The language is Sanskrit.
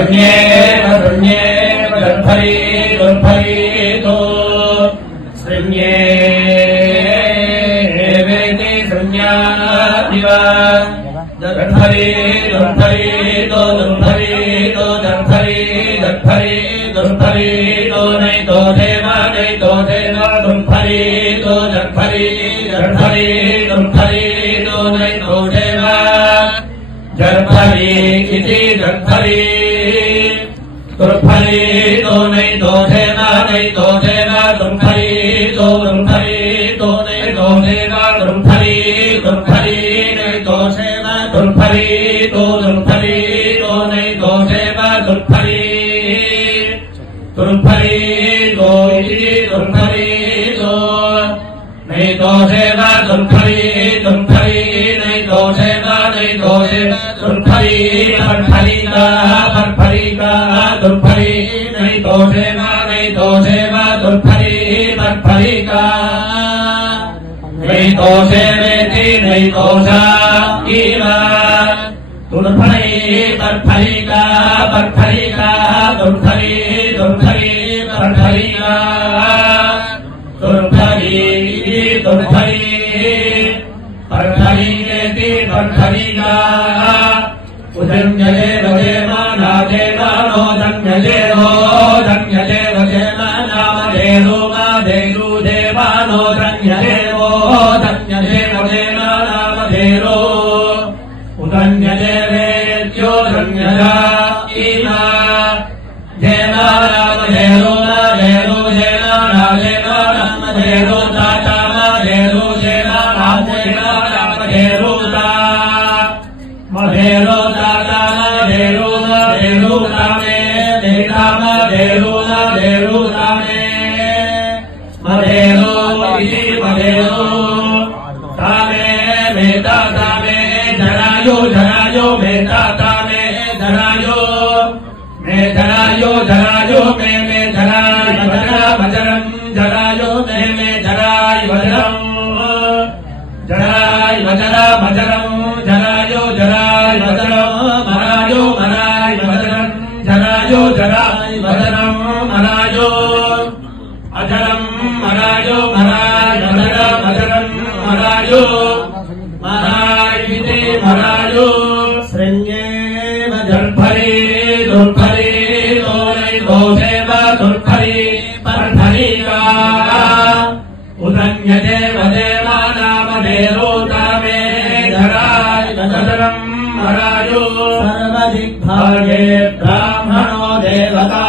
शृण्येव शृण्येव दर्भरी दुर्भरी तो शृण्येवेति शृण्यादिव दर्भरी दुर्भरी तो दुर्भरी तो दर्भरी दर्भरी दुर्भरी तो नैतो देव दुर्भरी तो दर्भरी दर्भरी दुर्भरी तो नैतो देव दर्भरी इति दर्भरी दुर्भरी तो नैतो देव दुर्भरी तो दुर्भरी तो नैतो देव दुर्भरी दुर्भरी नैतो देव दुर्भरी तो दुर्भरी तो नैतो देव दुर्भरी दुर्भरी तो इति दुर्भरी तो नैतो देव दुर्भरी दुर्भरी नैतो देव दुर्भरी बर्भरिका बर्भरिका दुर्भरी नैतो देव दुर्भरी बर्भरिका नैतो देवेति नैतो सा इव दुर्भरी बर्भरिका बर्भरिका दुर्भरी दुर्भरी बर्भरिका दुर्भरी दुर्भरी बर्भरीति बर्भरिका उदन्यदेव देवाना देवानो दन्यदेवो दन्यदेव देवानामदेवो मादेवो देवानो दन्यदेवो दन्यदेव देवानामदेवो उदन्यदेवेत्यो दन्यदा इमा देवानामदेवो मादेवो देवानामदेवो तातामदेवो देवानामदेवो मधेरो दादा मधेरो मधेरो तामे देता मधेरो मधेरो तामे मधेरो इति मधेरो तामे मेता तामे धरायो धरायो मेता तामे धरायो मे धरायो धरायो मे धराय भजरा भजरं धरायो मे धराय भजरं धराय भजरा भजरं धरायो धराय भजरं मरायो मराय भजरं धरायो धराय भजरं मरायो अधरं मरायो मराय भजरा भजरं मरायो मराय इति मरायो शृण्येव दुर्भरी दुर्भरी तो देव दुर्भरी बर्भरिका उदन्यदेव देवानामदेवो तामे धराय भजरं मरायो सर्वदिग्भागे ब्राह्मणो देवता